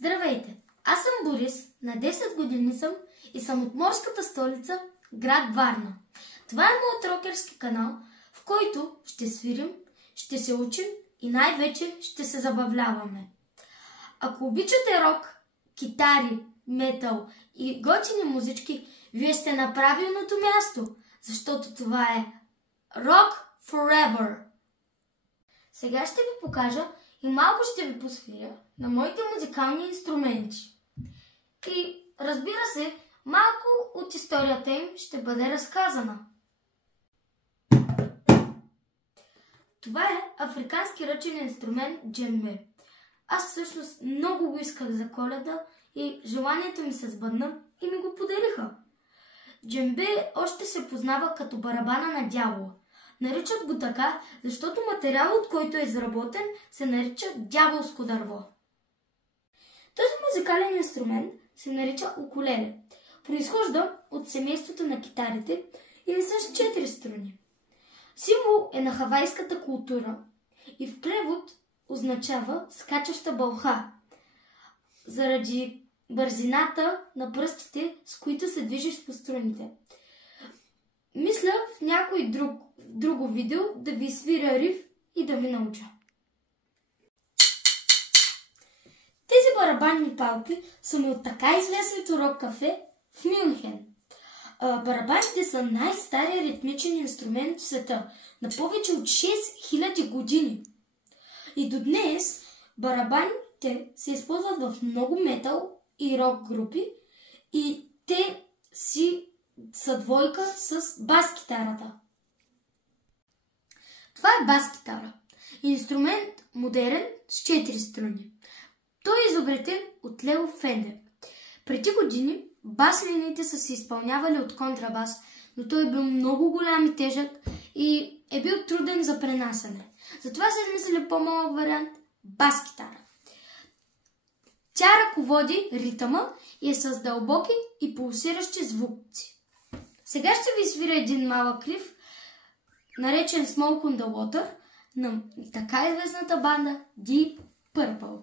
Здравейте! Аз съм Борис, на 10 години съм и съм от морската столица, град Варна. Това е моят рокерски канал, в който ще свирим, ще се учим и най-вече ще се забавляваме. Ако обичате рок, китари, метал и готини музички, вие сте на правилното място, защото това е Rock Forever. Сега ще ви покажа и малко ще ви посвиря на моите музикални инструменти. И разбира се, малко от историята им ще бъде разказана. Това е африкански ръчен инструмент джембе. Аз всъщност много го исках за Коледа и желанието ми се сбъдна и ми го подариха. Джембе още се познава като барабана на дявола. Наричат го така, защото материалът, от който е изработен, се нарича дяволско дърво. Този музикален инструмент се нарича укулеле. Произхожда от семейството на китарите и е с 4 струни. Символ е на хавайската култура и в превод означава скачаща бълха, заради бързината на пръстите, с които се движиш по струните. Мисля в някой друго видео да ви свиря риф и да ви науча. Тези барабанни палки са ми от така известното рок кафе в Мюнхен. Барабаните са най-стария ритмичен инструмент в света, на повече от 6000 години. И до днес барабаните се използват в много метал и рок групи и те са двойка с бас-китарата. Това е бас-китара. Инструмент модерен с 4 струни. Той е изобретен от Лео Фендер. Преди години бас-линиите са се изпълнявали от контрабас, но той е бил много голям и тежък и е бил труден за пренасяне. Затова са измислили по-малък вариант – бас-китара. Тя ръководи ритъма и е с дълбоки и пулсиращи звуци. Сега ще ви свиря един малък риф, наречен Smoke on the Water, на така известната банда Deep Purple.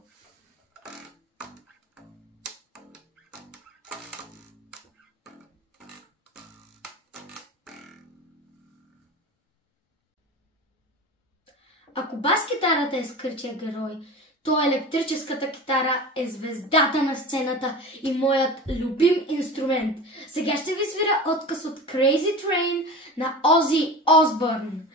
Ако бас-китарата е скърчия герой, то електрическата китара е звездата на сцената и моят любим инструмент. Сега ще ви свиря отказ от Crazy Train на Ози Осбърн.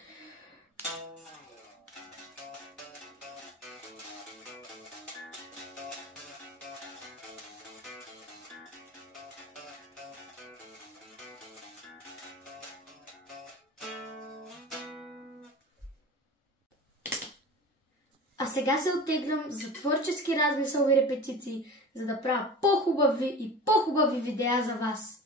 А сега се оттеглям за творчески размисъл и репетиции, за да правя по-хубави и по-хубави видеа за вас.